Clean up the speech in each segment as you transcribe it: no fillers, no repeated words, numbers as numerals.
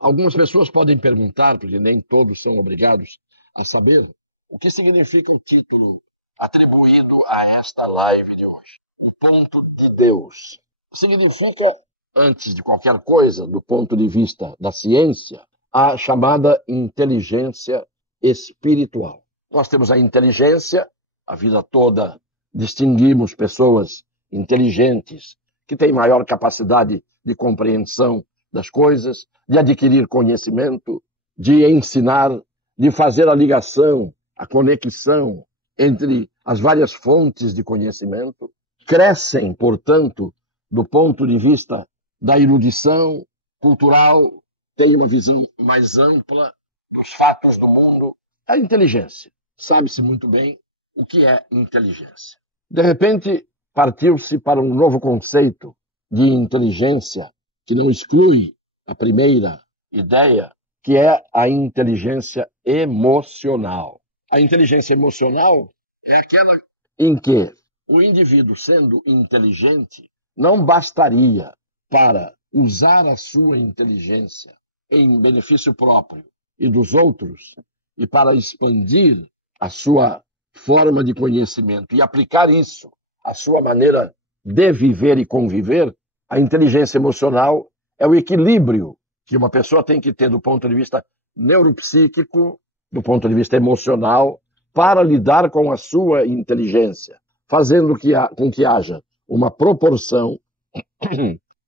Algumas pessoas podem perguntar, porque nem todos são obrigados a saber, o que significa o título atribuído a esta live de hoje. O ponto de Deus. Significa, antes de qualquer coisa, do ponto de vista da ciência, a chamada inteligência espiritual. Nós temos a inteligência, a vida toda distinguimos pessoas inteligentes, que têm maior capacidade de compreensão das coisas, de adquirir conhecimento, de ensinar, de fazer a ligação, a conexão entre as várias fontes de conhecimento, crescem, portanto, do ponto de vista da erudição cultural, têm uma visão mais ampla dos fatos do mundo. A inteligência. Sabe-se muito bem o que é inteligência. De repente, partiu-se para um novo conceito de inteligência que não exclui a primeira ideia, que é a inteligência emocional. A inteligência emocional é aquela em que o indivíduo, sendo inteligente, não bastaria para usar a sua inteligência em benefício próprio e dos outros, e para expandir a sua forma de conhecimento e aplicar isso à sua maneira de viver e conviver. A inteligência emocional é o equilíbrio que uma pessoa tem que ter do ponto de vista neuropsíquico, do ponto de vista emocional, para lidar com a sua inteligência, fazendo com que haja uma proporção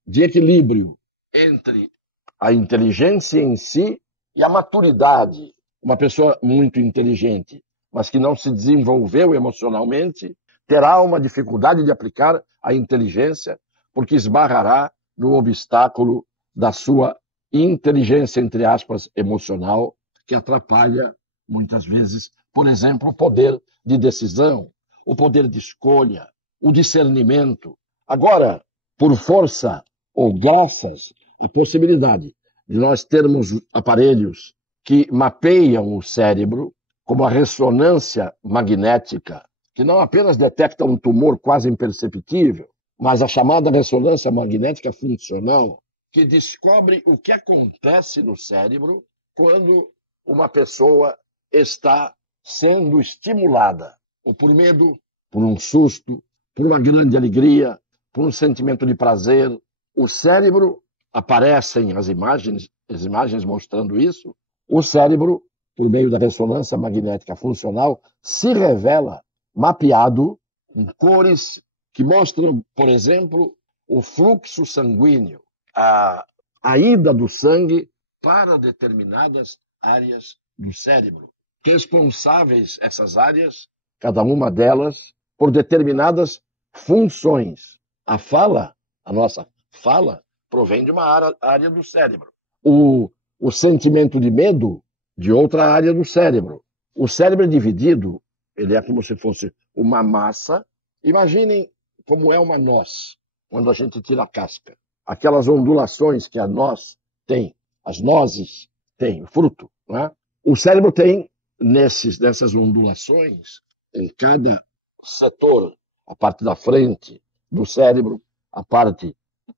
de equilíbrio entre a inteligência em si e a maturidade. Uma pessoa muito inteligente, mas que não se desenvolveu emocionalmente, terá uma dificuldade de aplicar a inteligência, porque esbarrará no obstáculo da sua inteligência, entre aspas, emocional, que atrapalha, muitas vezes, por exemplo, o poder de decisão, o poder de escolha, o discernimento. Agora, por força ou graças à possibilidade de nós termos aparelhos que mapeiam o cérebro, como a ressonância magnética, que não apenas detecta um tumor quase imperceptível, mas a chamada ressonância magnética funcional, que descobre o que acontece no cérebro quando uma pessoa está sendo estimulada, ou por medo, por um susto, por uma grande alegria, por um sentimento de prazer. O cérebro, aparecem as imagens mostrando isso, o cérebro, por meio da ressonância magnética funcional, se revela mapeado em cores que mostram, por exemplo, o fluxo sanguíneo, a ida do sangue para determinadas áreas do cérebro, responsáveis essas áreas, cada uma delas, por determinadas funções. A fala, a nossa fala, provém de uma área do cérebro. O sentimento de medo, de outra área do cérebro. O cérebro é dividido, ele é como se fosse uma massa. Imaginem como é uma noz, quando a gente tira a casca. Aquelas ondulações que a noz tem, as nozes têm, o fruto. Não é? O cérebro tem, nessas ondulações, em cada setor, a parte da frente do cérebro, a parte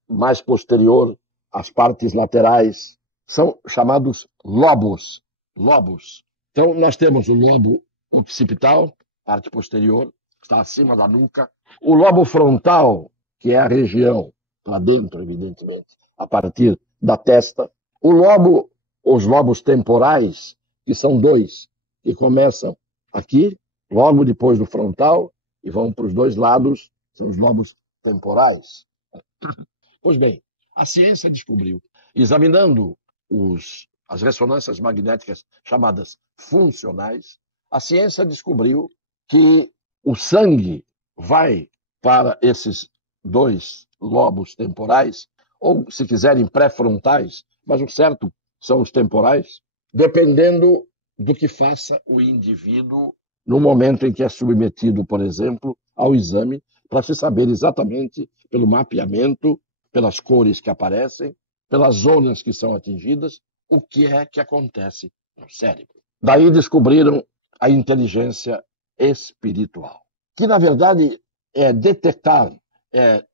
mais posterior, as partes laterais, são chamados lobos. Lobos. Então, nós temos o lobo occipital, parte posterior, que está acima da nuca. O lobo frontal, que é a região para dentro, evidentemente, a partir da testa. Os lobos temporais, que são dois, que começam aqui, logo depois do frontal, e vão para os dois lados, são os lobos temporais. Pois bem, a ciência descobriu, examinando as ressonâncias magnéticas chamadas funcionais, a ciência descobriu que o sangue vai para esses dois lobos temporais, ou, se quiserem, pré-frontais, mas o certo são os temporais, dependendo do que faça o indivíduo no momento em que é submetido, por exemplo, ao exame, para se saber exatamente, pelo mapeamento, pelas cores que aparecem, pelas zonas que são atingidas, o que é que acontece no cérebro. Daí descobriram a inteligência espiritual, que na verdade é detectar, é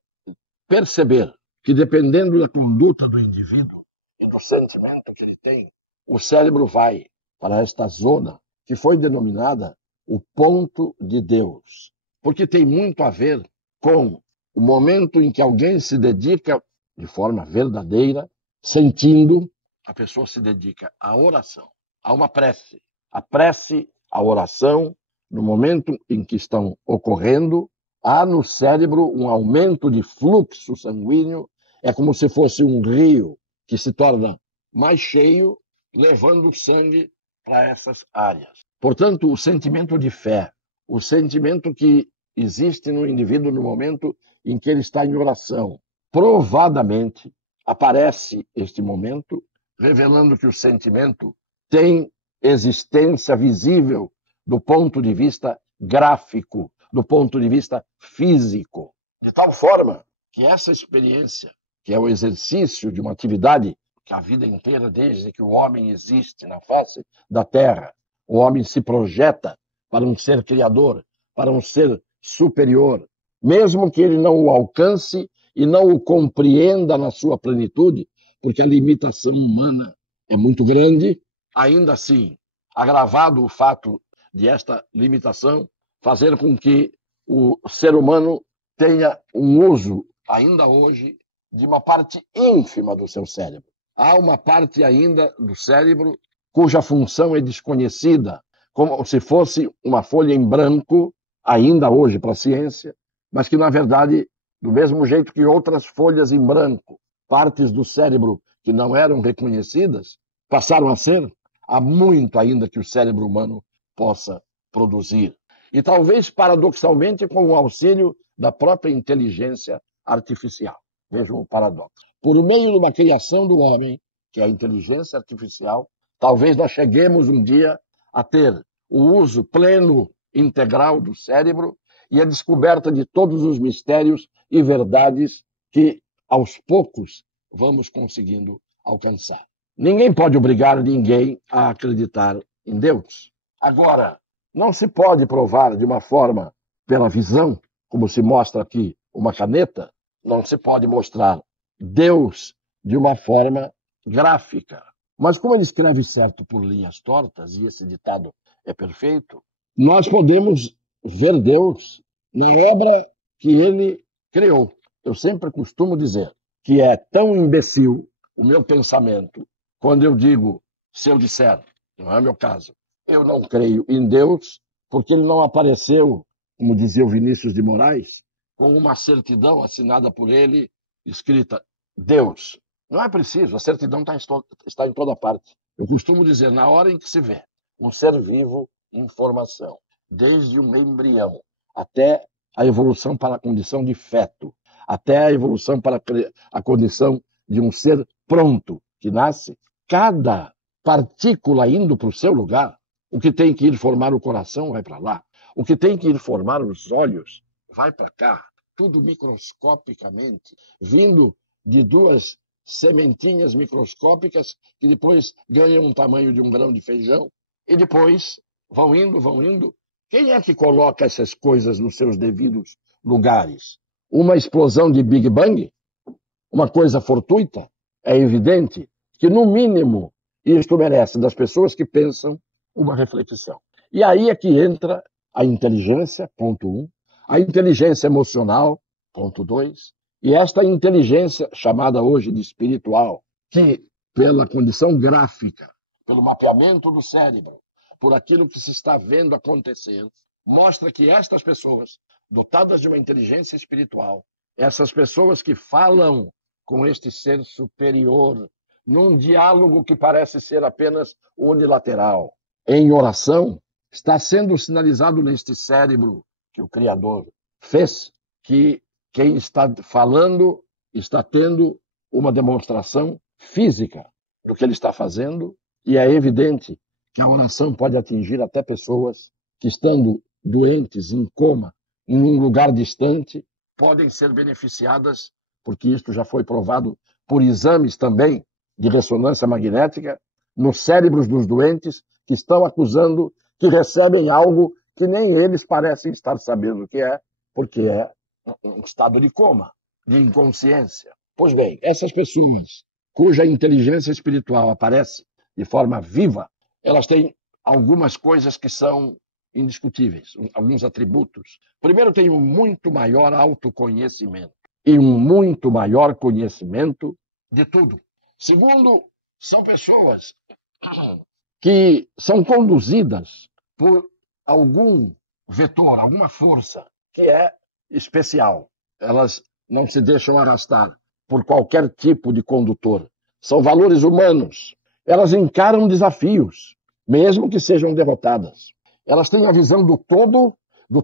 perceber que dependendo da conduta do indivíduo, do sentimento que ele tem, o cérebro vai para esta zona que foi denominada o ponto de Deus, porque tem muito a ver com o momento em que alguém se dedica de forma verdadeira, sentindo, a pessoa se dedica à oração, a uma prece. A prece, a oração, no momento em que estão ocorrendo, há no cérebro um aumento de fluxo sanguíneo, é como se fosse um rio que se torna mais cheio, levando sangue para essas áreas. Portanto, o sentimento de fé, o sentimento que existe no indivíduo no momento em que ele está em oração, provadamente aparece este momento, revelando que o sentimento tem existência visível do ponto de vista gráfico, do ponto de vista físico. De tal forma que essa experiência, que é o exercício de uma atividade que a vida inteira, desde que o homem existe na face da Terra, o homem se projeta para um ser criador, para um ser superior, mesmo que ele não o alcance e não o compreenda na sua plenitude, porque a limitação humana é muito grande, ainda assim, agravado o fato de esta limitação fazer com que o ser humano tenha um uso, ainda hoje, de uma parte ínfima do seu cérebro. Há uma parte ainda do cérebro cuja função é desconhecida, como se fosse uma folha em branco, ainda hoje para a ciência, mas que, na verdade, do mesmo jeito que outras folhas em branco, partes do cérebro que não eram reconhecidas, passaram a ser, há muito ainda que o cérebro humano possa produzir. E talvez, paradoxalmente, com o auxílio da própria inteligência artificial. Vejam o paradoxo. Por meio de uma criação do homem, que é a inteligência artificial, talvez nós cheguemos um dia a ter o uso pleno, integral do cérebro e a descoberta de todos os mistérios e verdades que, aos poucos, vamos conseguindo alcançar. Ninguém pode obrigar ninguém a acreditar em Deus. Agora, não se pode provar de uma forma pela visão, como se mostra aqui uma caneta, não se pode mostrar Deus de uma forma gráfica. Mas como ele escreve certo por linhas tortas, e esse ditado é perfeito, nós podemos ver Deus na obra que ele criou. Eu sempre costumo dizer que é tão imbecil o meu pensamento quando eu digo, se eu disser, não é meu caso, eu não creio em Deus, porque ele não apareceu, como dizia o Vinícius de Moraes, com uma certidão assinada por ele, escrita Deus. Não é preciso, a certidão está em toda parte. Eu costumo dizer, na hora em que se vê um ser vivo em formação, desde um embrião até a evolução para a condição de feto, até a evolução para a condição de um ser pronto, que nasce, cada partícula indo para o seu lugar, o que tem que ir formar o coração vai para lá, o que tem que ir formar os olhos vai para cá, tudo microscopicamente, vindo de duas sementinhas microscópicas que depois ganham o tamanho de um grão de feijão e depois vão indo, vão indo. Quem é que coloca essas coisas nos seus devidos lugares? Uma explosão de Big Bang? Uma coisa fortuita? É evidente que, no mínimo, isto merece das pessoas que pensam uma reflexão. E aí é que entra a inteligência, ponto 1, a inteligência emocional, ponto 2, e esta inteligência, chamada hoje de espiritual, que, pela condição gráfica, pelo mapeamento do cérebro, por aquilo que se está vendo acontecer, mostra que estas pessoas, dotadas de uma inteligência espiritual, essas pessoas que falam com este ser superior, num diálogo que parece ser apenas unilateral, em oração, está sendo sinalizado neste cérebro que o Criador fez, que quem está falando está tendo uma demonstração física do que ele está fazendo, e é evidente que a oração pode atingir até pessoas que, estando doentes, em coma, em um lugar distante, podem ser beneficiadas, porque isto já foi provado por exames também de ressonância magnética, nos cérebros dos doentes que estão acusando que recebem algo que nem eles parecem estar sabendo o que é, porque é um estado de coma, de inconsciência. Pois bem, essas pessoas cuja inteligência espiritual aparece de forma viva, elas têm algumas coisas que são indiscutíveis, alguns atributos. Primeiro, tem um muito maior autoconhecimento e um muito maior conhecimento de tudo. Segundo, são pessoas que são conduzidas por algum vetor, alguma força que é especial. Elas não se deixam arrastar por qualquer tipo de condutor. São valores humanos. Elas encaram desafios, mesmo que sejam derrotadas. Elas têm a visão do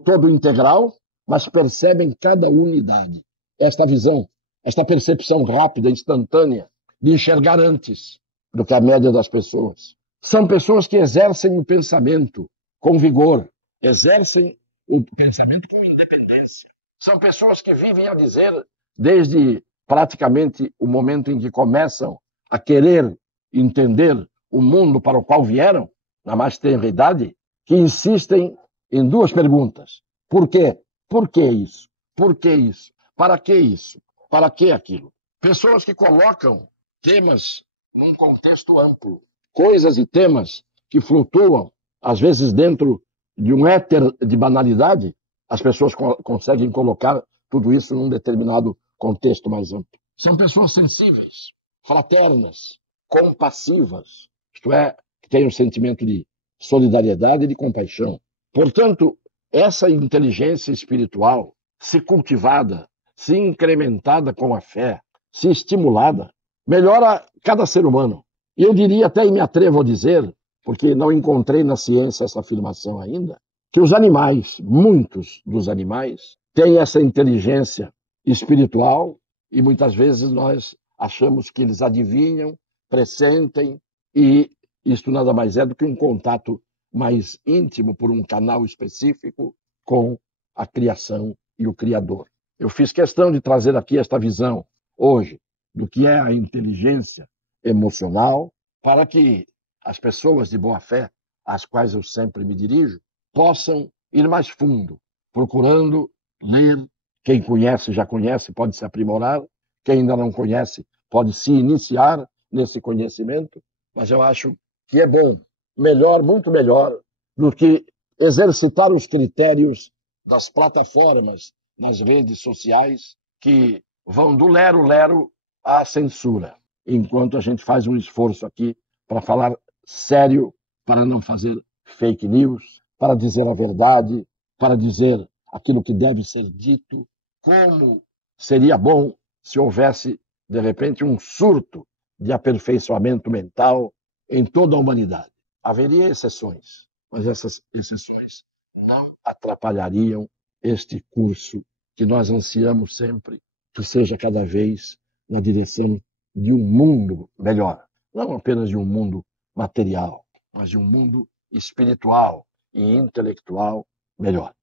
todo integral, mas percebem cada unidade. Esta visão, esta percepção rápida, instantânea, de enxergar antes do que a média das pessoas. São pessoas que exercem o pensamento com vigor, exercem o pensamento com independência. São pessoas que vivem a dizer, desde praticamente o momento em que começam a querer entender o mundo para o qual vieram, na mais tenra idade, que insistem em duas perguntas. Por quê? Por que isso? Por que isso? Para que isso? Para que aquilo? Pessoas que colocam temas num contexto amplo, coisas e temas que flutuam, às vezes dentro de um éter de banalidade, as pessoas conseguem colocar tudo isso num determinado contexto mais amplo. São pessoas sensíveis, fraternas, compassivas, isto é, que têm um sentimento de solidariedade e de compaixão. Portanto, essa inteligência espiritual, se cultivada, se incrementada com a fé, se estimulada, melhora cada ser humano. E eu diria até, e me atrevo a dizer, porque não encontrei na ciência essa afirmação ainda, que os animais, muitos dos animais, têm essa inteligência espiritual e muitas vezes nós achamos que eles adivinham, pressentem e isto nada mais é do que um contato mais íntimo por um canal específico com a criação e o Criador. Eu fiz questão de trazer aqui esta visão hoje do que é a inteligência emocional para que as pessoas de boa fé, às quais eu sempre me dirijo, possam ir mais fundo, procurando ler. Quem conhece, já conhece, pode se aprimorar. Quem ainda não conhece, pode se iniciar nesse conhecimento. Mas eu acho que é bom, melhor, muito melhor, do que exercitar os critérios das plataformas nas redes sociais que vão do lero-lero à censura, enquanto a gente faz um esforço aqui para falar sério, para não fazer fake news, para dizer a verdade, para dizer aquilo que deve ser dito, como seria bom se houvesse, de repente, um surto de aperfeiçoamento mental em toda a humanidade. Haveria exceções, mas essas exceções não atrapalhariam este curso que nós ansiamos sempre que seja cada vez na direção de um mundo melhor. Não apenas de um mundo material, mas de um mundo espiritual e intelectual melhor.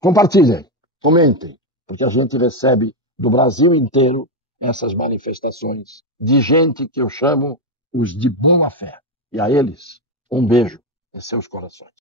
Compartilhem, comentem, porque a gente recebe do Brasil inteiro essas manifestações de gente que eu chamo os de boa fé. E a eles, um beijo em seus corações.